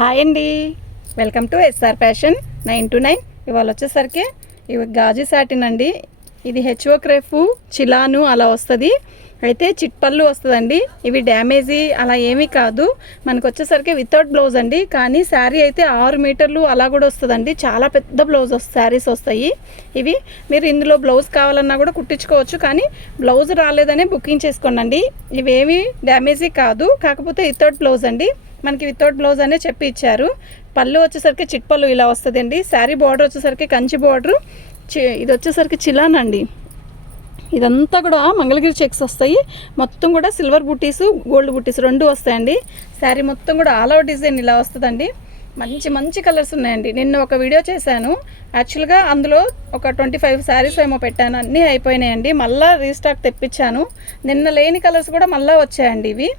Hi అండి, welcome to SR fashion 929. ఇవాళ వచ్చేసరికి ఇవి గాజు సాటిన్ అండి. ఇది హెచ్ఓ క్రేఫ్ చిలాను అలా వస్తుంది. అయితే చిట్పళ్ళు వస్తుందండి. ఇవి డ్యామేజీ అలా ఏమీ కాదు. మనకు వచ్చేసరికి వితౌట్ బ్లౌజ్ అండి. కానీ శారీ అయితే 6 మీటర్లు అలా కూడా వస్తుందండి. చాలా పెద్ద బ్లౌజ్ శారీస్ వస్తాయి. ఇవి మీరు ఇందులో బ్లౌజ్ కావాలన్నా కూడా కుట్టించుకోవచ్చు. కానీ బ్లౌజ్ రాలేదనే బుకింగ్ చేసుకోండి. ఇవేమీ డ్యామేజీ కాదు, కాకపోతే వితౌట్ బ్లౌజ్ అండి. మనకి వితౌట్ బ్లౌజ్ అనే చెప్పి ఇచ్చారు. పళ్ళు వచ్చేసరికి చిట్పళ్ళు ఇలా వస్తుందండి. శారీ బార్డర్ వచ్చేసరికి కంచి బార్డరు. ఇది వచ్చేసరికి చిలాన్ అండి. ఇదంతా కూడా మంగళగిరి చెక్స్ వస్తాయి. మొత్తం కూడా సిల్వర్ బుట్టీసు, గోల్డ్ బుట్టీస్ రెండు వస్తాయండి. శారీ మొత్తం కూడా ఆల్ ఓవర్ డిజైన్ ఇలా వస్తుందండి. మంచి మంచి కలర్స్ ఉన్నాయండి. నిన్న ఒక వీడియో చేశాను. యాక్చువల్గా అందులో ఒక 25 శారీస్ ఏమో పెట్టాను, అన్నీ అయిపోయినాయండి. మళ్ళీ రీస్టాక్ తెప్పించాను. నిన్న లేని కలర్స్ కూడా మళ్ళీ వచ్చాయండి. ఇవి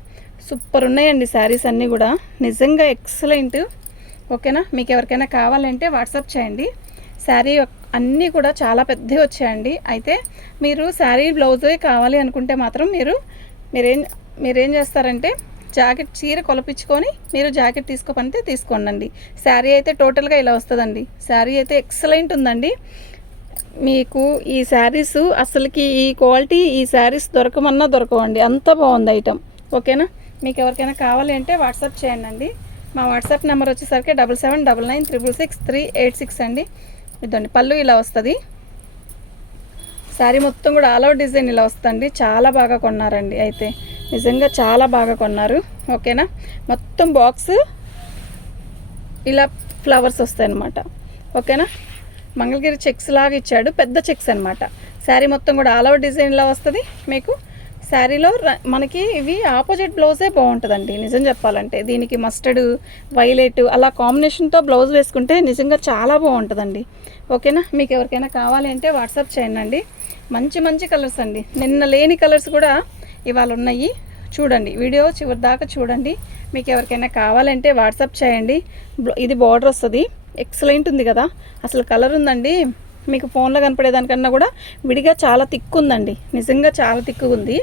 సూపర్ ఉన్నాయండి శారీస్ అన్నీ కూడా, నిజంగా ఎక్సలెంట్. ఓకేనా, మీకు ఎవరికైనా కావాలంటే వాట్సాప్ చేయండి. శారీ అన్నీ కూడా చాలా పెద్దవి వచ్చాయండి. అయితే మీరు శారీ బ్లౌజే కావాలి అనుకుంటే మాత్రం మీరేం చేస్తారంటే జాకెట్ చీర కొలపించుకొని మీరు జాకెట్ తీసుకోమంటే తీసుకోండి. శారీ అయితే టోటల్గా ఇలా వస్తుందండి. శారీ అయితే ఎక్సలెంట్ ఉందండి. మీకు ఈ శారీస్ అసలుకి ఈ క్వాలిటీ ఈ శారీస్ దొరకమన్నా దొరకవండి, అంత బాగుంది ఐటమ్. ఓకేనా, మీకు ఎవరికైనా కావాలి అంటే వాట్సాప్ చేయండి. మా వాట్సాప్ నెంబర్ వచ్చేసరికి 7799666386 అండి. ఇదండి పళ్ళు ఇలా వస్తుంది. శారీ మొత్తం కూడా ఆల్ ఓవర్ డిజైన్ ఇలా వస్తుందండి. చాలా బాగా కొన్నారండి, అయితే నిజంగా చాలా బాగా కొన్నారు. ఓకేనా, మొత్తం బాక్స్ ఇలా ఫ్లవర్స్ వస్తాయి అన్నమాట. ఓకేనా, మంగళగిరి చెక్స్ లాగా ఇచ్చాడు, పెద్ద చెక్స్ అనమాట. శారీ మొత్తం కూడా ఆల్ ఓవర్ డిజైన్ ఇలా వస్తుంది. మీకు శారీలో మనకి ఇవి ఆపోజిట్ బ్లౌజే బాగుంటుందండి. నిజం చెప్పాలంటే దీనికి మస్టర్డ్, వైలెట్ అలా కాంబినేషన్తో బ్లౌజ్ వేసుకుంటే నిజంగా చాలా బాగుంటుందండి. ఓకేనా, మీకు ఎవరికైనా కావాలి అంటే వాట్సాప్ చేయండి. మంచి మంచి కలర్స్ అండి. నిన్న లేని కలర్స్ కూడా ఇవాళ ఉన్నాయి. చూడండి, వీడియో చివరి దాకా చూడండి. మీకు ఎవరికైనా కావాలంటే వాట్సాప్ చేయండి. ఇది బార్డర్ వస్తుంది, ఎక్సలెంట్ ఉంది కదా. అసలు కలర్ ఉందండి, మీకు ఫోన్లో కనపడేదానికన్నా కూడా విడిగా చాలా తిక్కు ఉందండి. నిజంగా చాలా తిక్కుగా ఉంది.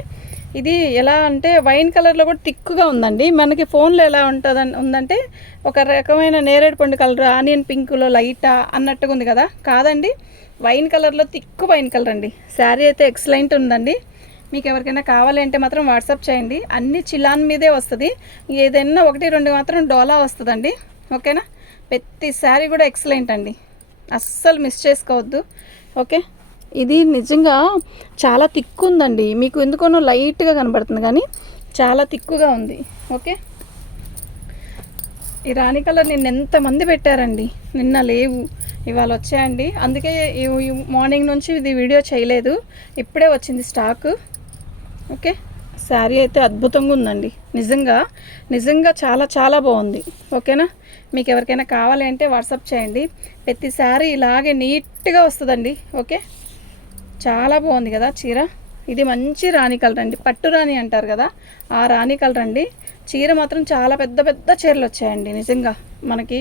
ఇది ఎలా అంటే వైన్ కలర్లో కూడా తిక్కుగా ఉందండి. మనకి ఫోన్లో ఎలా ఉందంటే ఒక రకమైన నేరేడు పండు కలర్, ఆనియన్ పింక్లో లైటా అన్నట్టుగా ఉంది కదా. కాదండి, వైన్ కలర్లో తిక్కు వైన్ కలర్ అండి. శారీ అయితే ఎక్సలెంట్ ఉందండి. మీకు ఎవరికైనా కావాలి అంటే మాత్రం వాట్సాప్ చేయండి. అన్ని చిలాన్ మీదే వస్తుంది. ఏదైనా 1-2 మాత్రం డోలా వస్తుందండి. ఓకేనా, ప్రతి శారీ కూడా ఎక్సలెంట్ అండి, అస్సలు మిస్ చేసుకోవద్దు. ఓకే, ఇది నిజంగా చాలా తిక్కు ఉందండి. మీకు ఎందుకోనో లైట్గా కనబడుతుంది కానీ చాలా తిక్కుగా ఉంది. ఓకే, ఈ రాణి కలర్ నిన్న ఎంతమంది పెట్టారండి. నిన్న లేవు, ఇవాళ వచ్చాయండి. అందుకే మార్నింగ్ నుంచి ఇది వీడియో చేయలేదు, ఇప్పుడే వచ్చింది స్టాక్. ఓకే, శారీ అయితే అద్భుతంగా ఉందండి. నిజంగా చాలా చాలా బాగుంది. ఓకేనా, మీకు ఎవరికైనా కావాలి అంటే వాట్సాప్ చేయండి. ప్రతి శారీ ఇలాగే నీట్గా వస్తుందండి. ఓకే, చాలా బాగుంది కదా చీర. ఇది మంచి రాణి కలర్ అండి, పట్టు రాణి అంటారు కదా, ఆ రాణి కలర్ అండి. చీర మాత్రం చాలా పెద్ద పెద్ద చీరలు వచ్చాయండి. నిజంగా మనకి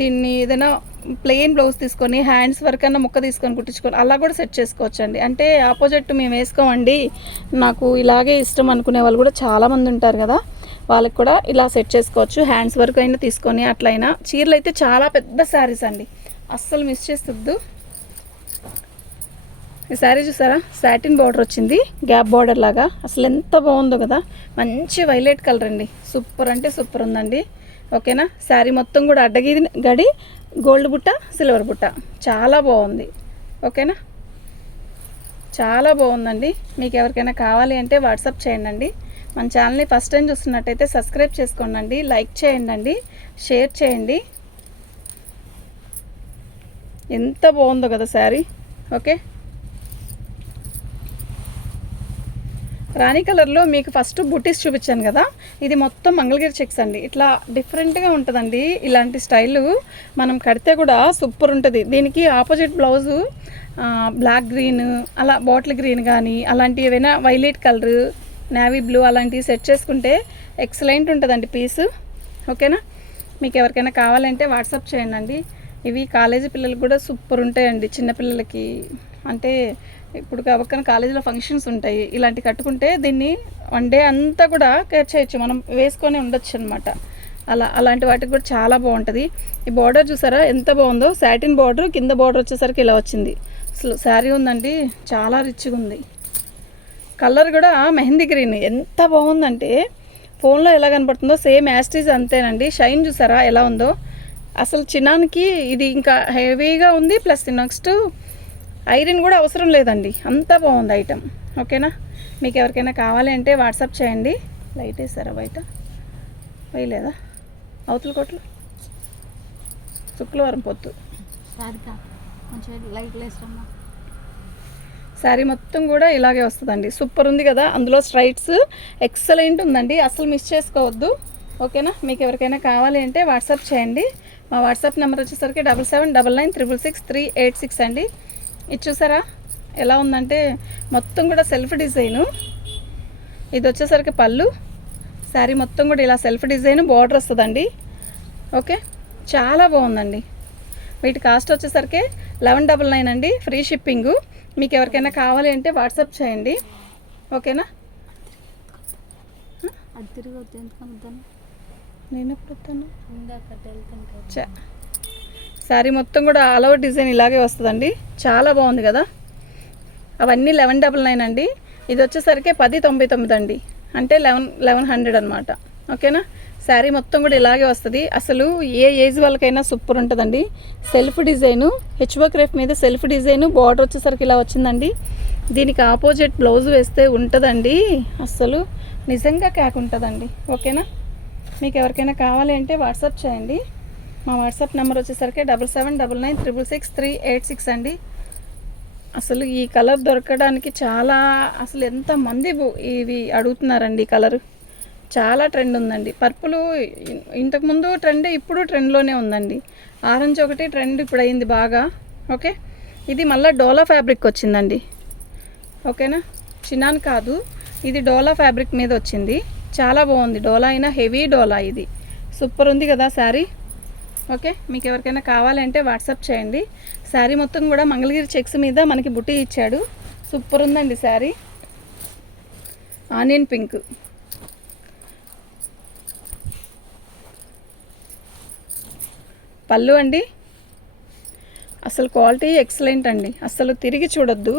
దీన్ని ఏదైనా ప్లెయిన్ బ్లౌజ్ తీసుకొని హ్యాండ్స్ వరకు అన్నా ముక్క తీసుకొని కుట్టించుకొని అలా కూడా సెట్ చేసుకోవచ్చు అండి. అంటే ఆపోజిట్ మేము వేసుకోమండి, నాకు ఇలాగే ఇష్టం అనుకునే వాళ్ళు కూడా చాలామంది ఉంటారు కదా, వాళ్ళకి కూడా ఇలా సెట్ చేసుకోవచ్చు. హ్యాండ్స్ వరకు అయినా తీసుకొని అట్లయినా. చీరలు అయితే చాలా పెద్ద శారీస్ అండి, అస్సలు మిస్ చేస్తుంద్దు. ఈ శారీ చూసారా, సాటిన్ బార్డర్ వచ్చింది, గ్యాప్ బార్డర్ లాగా. అసలు ఎంత బాగుందో కదా, మంచి వైలెట్ కలర్ అండి. సూపర్ అంటే సూపర్ ఉందండి. ఓకేనా, శారీ మొత్తం కూడా గడి గోల్డ్ బుట్ట, సిల్వర్ బుట్ట, చాలా బాగుంది. ఓకేనా, చాలా బాగుందండి. మీకు ఎవరికైనా కావాలి అంటే వాట్సాప్ చేయండి. మన ఛానల్ని ఫస్ట్ టైం చూస్తున్నట్టయితే సబ్స్క్రైబ్ చేసుకోండి, లైక్ చేయండి, షేర్ చేయండి. ఎంత బాగుందో కదా శారీ. ఓకే, రాణి కలర్లో మీకు ఫస్ట్ బుటీస్ చూపించాను కదా, ఇది మొత్తం మంగళగిరి చెక్స్ అండి. ఇట్లా డిఫరెంట్గా ఉంటుందండి. ఇలాంటి స్టైలు మనం కడితే కూడా సూపర్ ఉంటుంది. దీనికి ఆపోజిట్ బ్లౌజు బ్లాక్ గ్రీన్, అలా బాటిల్ గ్రీన్ కానీ అలాంటి ఏవైనా వైలెట్ కలరు, నేవీ బ్లూ అలాంటివి సెట్ చేసుకుంటే ఎక్సలెంట్ ఉంటుందండి పీసు. ఓకేనా, మీకు ఎవరికైనా కావాలంటే వాట్సాప్ చేయండి. ఇవి కాలేజీ పిల్లలకు కూడా సూపర్ ఉంటాయండి. చిన్నపిల్లలకి అంటే ఇప్పుడు కాబట్టి కాలేజీలో ఫంక్షన్స్ ఉంటాయి, ఇలాంటి కట్టుకుంటే దీన్ని 1 డే అంతా కూడా కేర్ చేయొచ్చు, మనం వేసుకొని ఉండొచ్చు అనమాట. అలాంటి వాటికి కూడా చాలా బాగుంటుంది. ఈ బార్డర్ చూసారా ఎంత బాగుందో, సాటిన్ బార్డర్, కింద బార్డర్ వచ్చేసరికి ఇలా వచ్చింది. అసలు శారీ ఉందండి, చాలా రిచ్గా ఉంది. కలర్ కూడా మెహందీ గ్రీన్ ఎంత బాగుందంటే ఫోన్లో ఎలా కనపడుతుందో సేమ్ యాస్టీజ్ అంతేనండి. షైన్ చూసారా ఎలా ఉందో, అసలు చిన్నానికి ఇది ఇంకా హెవీగా ఉంది. ప్లస్ నెక్స్ట్ ఐరన్ కూడా అవసరం లేదండి, అంత బాగుంది ఐటమ్. ఓకేనా, మీకు ఎవరికైనా కావాలి అంటే వాట్సాప్ చేయండి. లైట్ వేసారా బయట, వేయలేదా అవతల కోట్లు? శుక్రవారం పొద్దు శారీ మొత్తం కూడా ఇలాగే వస్తుందండి. సూపర్ ఉంది కదా, అందులో స్ట్రైట్స్ ఎక్సలెంట్ ఉందండి, అసలు మిస్ చేసుకోవద్దు. ఓకేనా, మీకు ఎవరికైనా కావాలి అంటే వాట్సాప్ చేయండి. మా వాట్సాప్ నెంబర్ వచ్చేసరికి 7799666386 అండి. ఇది చూసారా ఎలా ఉందంటే మొత్తం కూడా సెల్ఫ్ డిజైను. ఇది వచ్చేసరికి పళ్ళు, శారీ మొత్తం కూడా ఇలా సెల్ఫ్ డిజైన్ బార్డర్ వస్తుందండి. ఓకే, చాలా బాగుందండి. వీటి కాస్ట్ వచ్చేసరికి 1199 అండి, ఫ్రీ షిప్పింగు. మీకు ఎవరికైనా కావాలి అంటే వాట్సాప్ చేయండి. ఓకేనా, నేను ఎప్పుడు వస్తాను. శారీ మొత్తం కూడా ఆల్ ఓవర్ డిజైన్ ఇలాగే వస్తుందండి, చాలా బాగుంది కదా. అవన్నీ 1199 అండి. ఇది వచ్చేసరికి 1099 అండి, అంటే 1100 అనమాట. ఓకేనా, శారీ మొత్తం కూడా ఇలాగే వస్తుంది. అసలు ఏ ఏజ్ వాళ్ళకైనా సూపర్ ఉంటుందండి. సెల్ఫ్ డిజైను, హెచ్వర్క్ రేఫ్ మీద సెల్ఫ్ డిజైను, బార్డర్ వచ్చేసరికి ఇలా వచ్చిందండి. దీనికి ఆపోజిట్ బ్లౌజ్ వేస్తే ఉంటుందండి, అసలు నిజంగా క్యాక్ ఉంటుందండి. ఓకేనా, మీకు ఎవరికైనా కావాలి అంటే వాట్సాప్ చేయండి. మా వాట్సాప్ నెంబర్ వచ్చేసరికి 7799666386 అండి. అసలు ఈ కలర్ దొరకడానికి చాలా, అసలు ఎంతమంది ఇవి అడుగుతున్నారండి. ఈ కలరు చాలా ట్రెండ్ ఉందండి. పర్పులు ఇంతకుముందు ట్రెండ్, ఇప్పుడు ట్రెండ్లోనే ఉందండి. ఆరెంజ్ ఒకటి ట్రెండ్ ఇప్పుడు అయింది బాగా. ఓకే, ఇది మళ్ళీ డోలా ఫ్యాబ్రిక్ వచ్చిందండి. ఓకేనా, చినాన్ కాదు, ఇది డోలా ఫ్యాబ్రిక్ మీద వచ్చింది, చాలా బాగుంది. డోలా అయినా హెవీ డోలా, ఇది సూపర్ ఉంది కదా శారీ. ఓకే, మీకు ఎవరికైనా కావాలంటే వాట్సాప్ చేయండి. శారీ మొత్తం కూడా మంగళగిరి చెక్స్ మీద మనకి బుట్టి ఇచ్చాడు, సూపర్ ఉందండి శారీ. ఆనియన్ పింక్, పళ్ళు అండి, అసలు క్వాలిటీ ఎక్సలెంట్ అండి, అసలు తిరిగి చూడొద్దు,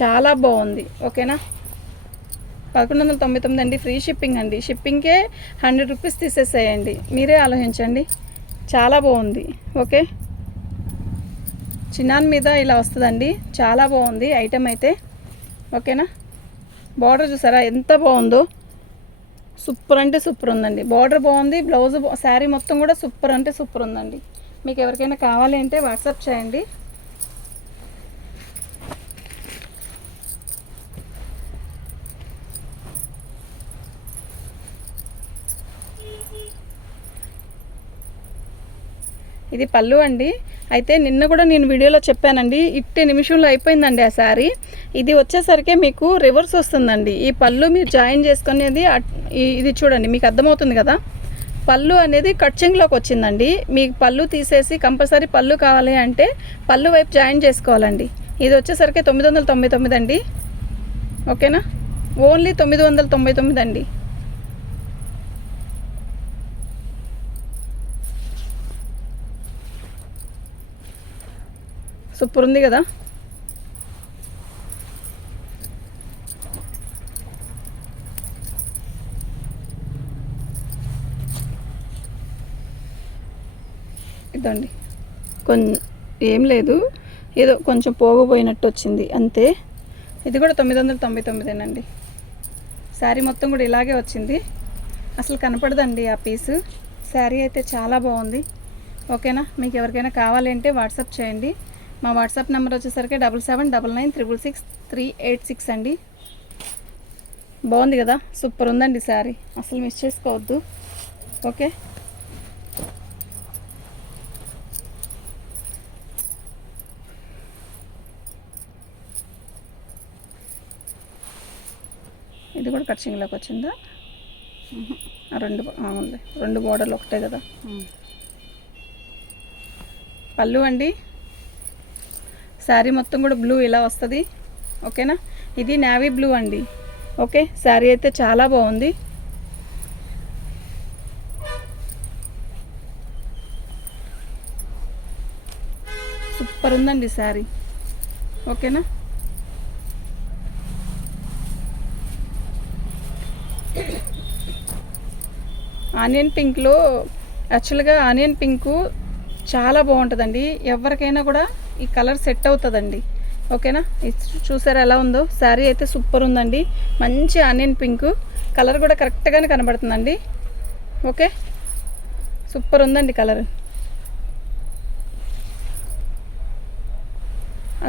చాలా బాగుంది. ఓకేనా, 1199 అండి, ఫ్రీ షిప్పింగ్ అండి. షిప్పింగ్కే 100 రూపీస్ తీసేసేయండి, మీరే ఆలోచించండి, చాలా బాగుంది. ఓకే, చిన్నాన్ మీద ఇలా వస్తుందండి, చాలా బాగుంది ఐటెం అయితే. ఓకేనా, బార్డర్ చూసారా ఎంత బాగుందో, సూపర్ అంటే సూపర్ ఉందండి. బార్డర్ బాగుంది, బ్లౌజ్ శారీ మొత్తం కూడా సూపర్ అంటే సూపర్ ఉందండి. మీకు ఎవరికైనా కావాలి అంటే వాట్సాప్ చేయండి. ఇది పళ్ళు అండి. అయితే నిన్న కూడా నేను వీడియోలో చెప్పానండి, 8 నిమిషంలో అయిపోయిందండి ఆ శారీ. ఇది వచ్చేసరికి మీకు రివర్స్ వస్తుందండి. ఈ పళ్ళు మీరు జాయిన్ చేసుకునేది ఇది చూడండి, మీకు అర్థమవుతుంది కదా. పళ్ళు అనేది కట్చింగ్లోకి వచ్చిందండి. మీకు పళ్ళు తీసేసి కంపల్సరీ పళ్ళు కావాలి అంటే పళ్ళు వైపు జాయిన్ చేసుకోవాలండి. ఇది వచ్చేసరికి 999 అండి. ఓకేనా, ఓన్లీ 999 అండి. సూపర్ ఉంది కదా. ఇదండి, ఏం లేదు, ఏదో కొంచెం పోగపోయినట్టు వచ్చింది అంతే. ఇది కూడా 999 అండి. శారీ మొత్తం కూడా ఇలాగే వచ్చింది, అసలు కనపడదండి ఆ పీసు. శారీ అయితే చాలా బాగుంది. ఓకేనా, మీకు ఎవరికైనా కావాలంటే వాట్సాప్ చేయండి. మా వాట్సాప్ నెంబర్ వచ్చేసరికి 7799666386 అండి. బాగుంది కదా, సూపర్ ఉందండి శారీ, అసలు మిస్ చేసుకోవద్దు. ఓకే, ఇది కూడా కట్చింగ్లోకి వచ్చిందా? రెండు బోర్డర్లు ఒకటే కదా. పళ్ళు అండి, శారీ మొత్తం కూడా బ్లూ ఇలా వస్తుంది. ఓకేనా, ఇది నేవీ బ్లూ అండి. ఓకే, శారీ అయితే చాలా బాగుంది. సూపర్ ఉందండి శారీ. ఓకేనా, ఆనియన్ పింక్లో యాక్చువల్గా ఆనియన్ పింకు చాలా బాగుంటుందండి. ఎవరికైనా కూడా ఈ కలర్ సెట్ అవుతుందండి. ఓకేనా, చూసారా ఎలా ఉందో శారీ అయితే సూపర్ ఉందండి. మంచి ఆనియన్ పింక్ కలర్ కూడా కరెక్ట్గానే కనబడుతుందండి. ఓకే, సూపర్ ఉందండి కలర్.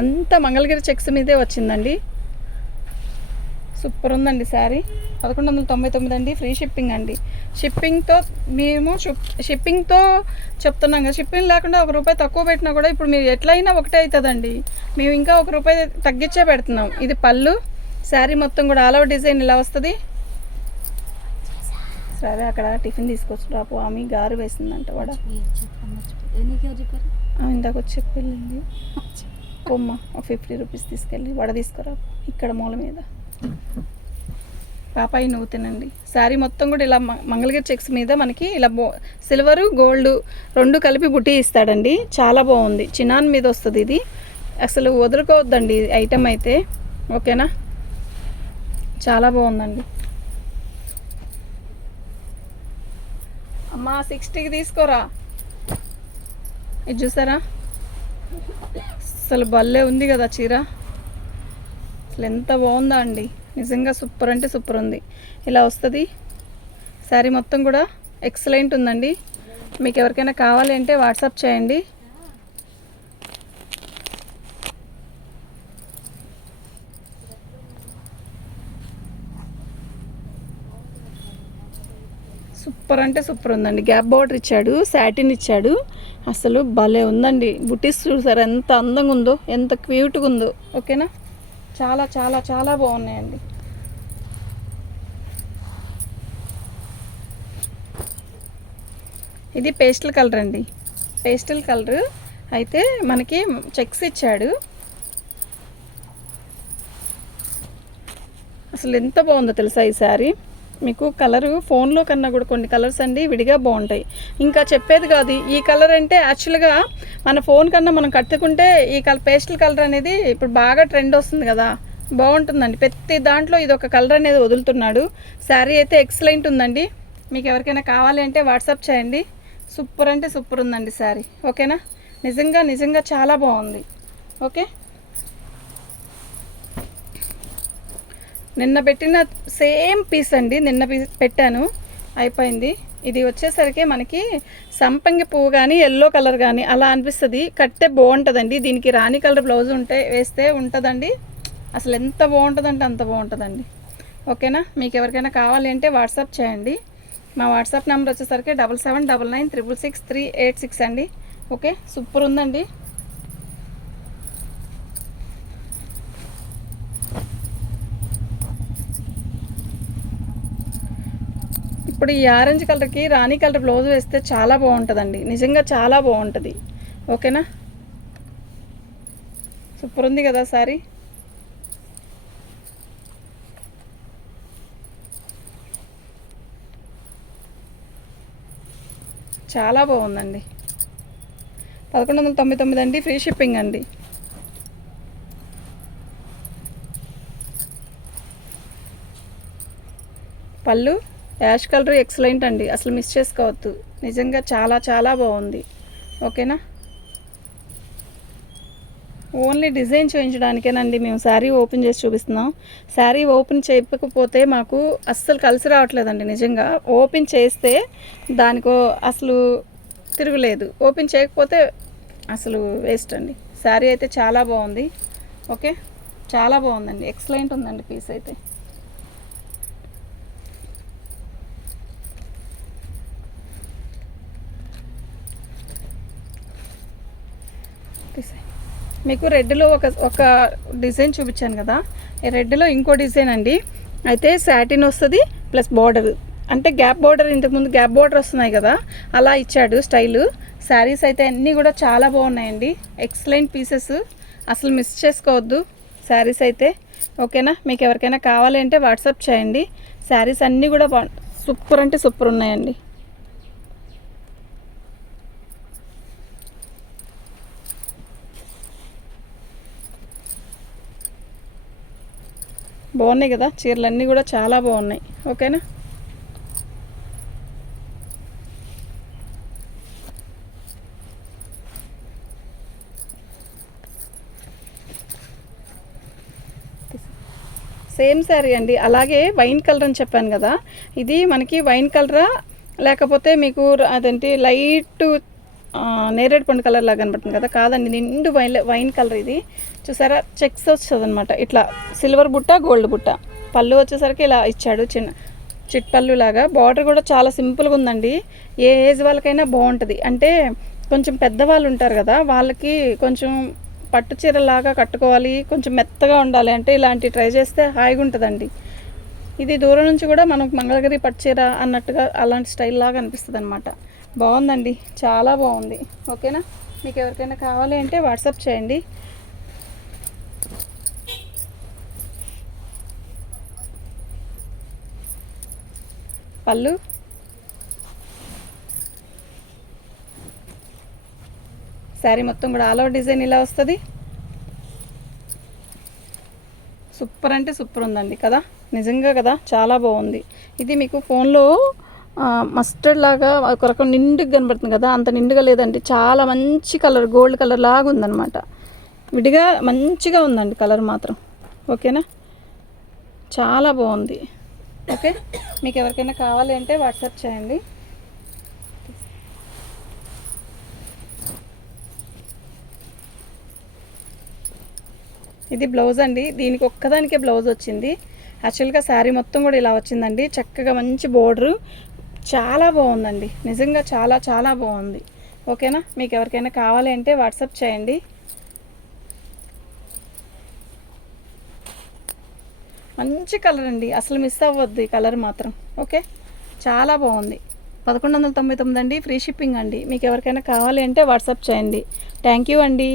అంతా మంగళగిరి చెక్స్ మీదే వచ్చిందండి. సూపర్ ఉందండి శారీ. 1199 అండి. ఫ్రీ షిప్పింగ్ అండి. షిప్పింగ్తో మేము షిప్పింగ్తో చెప్తున్నాం కదా, షిప్పింగ్ లేకుండా ₹1 తక్కువ పెట్టినా కూడా ఇప్పుడు మీరు ఎట్లయినా ఒకటే అవుతుందండి. మేము ఇంకా ₹1 తగ్గించే పెడుతున్నాం. ఇది పళ్ళు, శారీ మొత్తం కూడా ఆల్ ఓవర్ డిజైన్ ఇలా వస్తుంది. సరే, అక్కడ టిఫిన్ తీసుకొచ్చి రాపు, ఆమె గారు వేసిందంట వడ. ఇందాక వచ్చి చెప్పి కొమ్మ ఒక ₹50 తీసుకెళ్ళి వడ తీసుకురా ఇక్కడ మూల మీద. పాపాయి నువ్వు తినండి. శారీ మొత్తం కూడా ఇలా మంగళగిరి చెక్స్ మీద మనకి ఇలా సిల్వరు గోల్డ్ 2 కలిపి బుట్టి ఇస్తాడండి. చాలా బాగుంది. చినాన్ మీద వస్తుంది ఇది. అసలు వదులుకోవద్దండి ఐటమ్ అయితే. ఓకేనా, చాలా బాగుందండి. అమ్మా 60కి తీసుకోరా. ఇది చూసారా, అసలు భలే ఉంది కదా చీర. అసలు ఎంత బాగుందా అండి, నిజంగా సూపర్ అంటే సూపర్ ఉంది. ఇలా వస్తుంది శారీ మొత్తం కూడా. ఎక్సలెంట్ ఉందండి. మీకు ఎవరికైనా కావాలి అంటే వాట్సాప్ చేయండి. సూపర్ అంటే సూపర్ ఉందండి. గ్యాప్ బార్డర్ ఇచ్చాడు, సాటిన్ ఇచ్చాడు. అసలు భలే ఉందండి. బుటీస్ చూసారు ఎంత అందంగా ఉందో, ఎంత క్యూట్గా ఉందో. ఓకేనా, చాలా చాలా చాలా బాగున్నాయండి. ఇది పేస్టల్ కలర్ అండి. పేస్టల్ కలర్ అయితే మనకి చెక్స్ ఇచ్చాడు. అసలు ఎంత బాగుందో తెలుసా ఈ శారీ. మీకు కలరు ఫోన్లో కన్నా కూడా కొన్ని కలర్స్ అండి విడిగా బాగుంటాయి. ఇంకా చెప్పేది కాదు, ఈ కలర్ అంటే యాక్చువల్గా మన ఫోన్ కన్నా మనం కట్టుకుంటే ఈ పేస్టల్ కలర్ అనేది ఇప్పుడు బాగా ట్రెండ్ వస్తుంది కదా, బాగుంటుందండి. ప్రతి దాంట్లో ఇది ఒక కలర్ అనేది వదులుతున్నాడు. శారీ అయితే ఎక్సలెంట్ ఉందండి. మీకు ఎవరికైనా కావాలి అంటే వాట్సాప్ చేయండి. సూపర్ అంటే సూపర్ ఉందండి శారీ. ఓకేనా, నిజంగా నిజంగా చాలా బాగుంది. ఓకే, నిన్న పెట్టిన సేమ్ పీస్ అండి. నిన్న పెట్టాను, అయిపోయింది. ఇది వచ్చేసరికి మనకి సంపంగి పువ్వు కానీ ఎల్లో కలర్ కానీ అలా అనిపిస్తుంది. కట్టే బాగుంటుందండి. దీనికి రాణి కలర్ బ్లౌజ్ వేస్తే ఉంటుందండి. అసలు ఎంత బాగుంటుందంటే అంత బాగుంటుందండి. ఓకేనా, మీకు ఎవరికైనా కావాలి అంటే వాట్సాప్ చేయండి. మా వాట్సాప్ నెంబర్ వచ్చేసరికి 7799666386 అండి. ఓకే, సూపర్ ఉందండి. ఇప్పుడు ఈ ఆరెంజ్ కలర్కి రాణి కలర్ బ్లౌజ్ వేస్తే చాలా బాగుంటుందండి. నిజంగా చాలా బాగుంటుంది. ఓకేనా, సూపర్ ఉంది కదా సారీ. చాలా బాగుందండి. 1199 అండి. ఫ్రీ షిప్పింగ్ అండి. పళ్ళు యాష్ కలర్ ఎక్సలెంట్ అండి. అసలు మిస్ చేసుకోవద్దు. నిజంగా చాలా చాలా బాగుంది. ఓకేనా, ఓన్లీ డిజైన్ చేయించడానికేనండి మేము శారీ ఓపెన్ చేసి చూపిస్తున్నాం. శారీ ఓపెన్ చేయకపోతే మాకు అస్సలు కలిసి రావట్లేదండి. నిజంగా ఓపెన్ చేస్తే దానికో అసలు తిరుగులేదు, ఓపెన్ చేయకపోతే అసలు వేస్ట్ అండి. శారీ అయితే చాలా బాగుంది. ఓకే, చాలా బాగుందండి. ఎక్సలెంట్ ఉందండి పీస్ అయితే. మీకు రెడ్లో ఒక డిజైన్ చూపించాను కదా, ఈ రెడ్లో ఇంకో డిజైన్ అండి. అయితే సాటిన్ వస్తుంది ప్లస్ బార్డర్, అంటే గ్యాప్ బార్డర్, ఇంతకుముందు గ్యాప్ బార్డర్ వస్తున్నాయి కదా అలా ఇచ్చాడు స్టైలు. శారీస్ అయితే అన్నీ కూడా చాలా బాగున్నాయండి. ఎక్సలెంట్ పీసెస్, అసలు మిస్ చేసుకోవద్దు శారీస్ అయితే. ఓకేనా, మీకు ఎవరికైనా కావాలి అంటే వాట్సాప్ చేయండి. శారీస్ అన్నీ కూడా సూపర్ అంటే సూపర్ ఉన్నాయండి. బాగున్నాయి కదా, చీరలన్నీ కూడా చాలా బాగున్నాయి. ఓకేనా. సేమ్ శారీ అండి, అలాగే వైన్ కలర్ అని చెప్పాను కదా, ఇది మనకి వైన్ కలరా లేకపోతే మీకు అదేంటి లైట్ నేరేడు పండు కలర్ లాగా కనబడుతుంది కదా, కాదండి నిండు వైన్ కలర్. ఇది చూసారా, చెక్స్ వస్తుంది అనమాట, ఇట్లా సిల్వర్ బుట్ట గోల్డ్ బుట్ట. పళ్ళు వచ్చేసరికి ఇలా ఇచ్చాడు, చిన్న చిట్ పళ్ళు లాగా. బార్డర్ కూడా చాలా సింపుల్గా ఉందండి, ఏ ఏజ్ వాళ్ళకైనా బాగుంటుంది. అంటే కొంచెం పెద్దవాళ్ళు ఉంటారు కదా, వాళ్ళకి కొంచెం పట్టు చీరలాగా కట్టుకోవాలి, కొంచెం మెత్తగా ఉండాలి అంటే ఇలాంటి ట్రై చేస్తే హాయిగా ఉంటుందండి. ఇది దూరం నుంచి కూడా మనకు మంగళగిరి పట్టు చీర అన్నట్టుగా అలాంటి స్టైల్ లాగా అనిపిస్తుంది అనమాట. బాగుందండి, చాలా బాగుంది. ఓకేనా. మీకు ఎవరికైనా కావాలి అంటే వాట్సాప్ చేయండి. పళ్ళు శారీ మొత్తం కూడా ఆల్ ఓవర్ డిజైన్ ఇలా వస్తుంది. సూపర్ అంటే సూపర్ ఉందండి కదా, నిజంగా కదా, చాలా బాగుంది. ఇది మీకు ఫోన్లో మస్టర్డ్ లాగా ఒక రకం నిండుగా కనబడుతుంది కదా, అంత నిండుగా లేదండి, చాలా మంచి కలర్, గోల్డ్ కలర్ లాగా ఉందన్నమాట. విడిగా మంచిగా ఉందండి కలర్ మాత్రం. ఓకేనా, చాలా బాగుంది. ఓకే, మీకు ఎవరికైనా కావాలి అంటే వాట్సాప్ చేయండి. ఇది బ్లౌజ్ అండి, దీనికి ఒక్కదానికే బ్లౌజ్ వచ్చింది. యాక్చువల్గా శారీ మొత్తం కూడా ఇలా వచ్చిందండి, చక్కగా మంచి బోర్డరు, చాలా బాగుందండి, నిజంగా చాలా చాలా బాగుంది. ఓకేనా, మీకు ఎవరికైనా కావాలి అంటే వాట్సాప్ చేయండి. మంచి కలర్ అండి, అసలు మిస్ అవ్వద్దు ఈ కలర్ మాత్రం. ఓకే, చాలా బాగుంది. 1199 అండి, ఫ్రీ షిప్పింగ్ అండి. మీకు ఎవరికైనా కావాలి అంటే వాట్సాప్ చేయండి. థ్యాంక్ యూ అండి.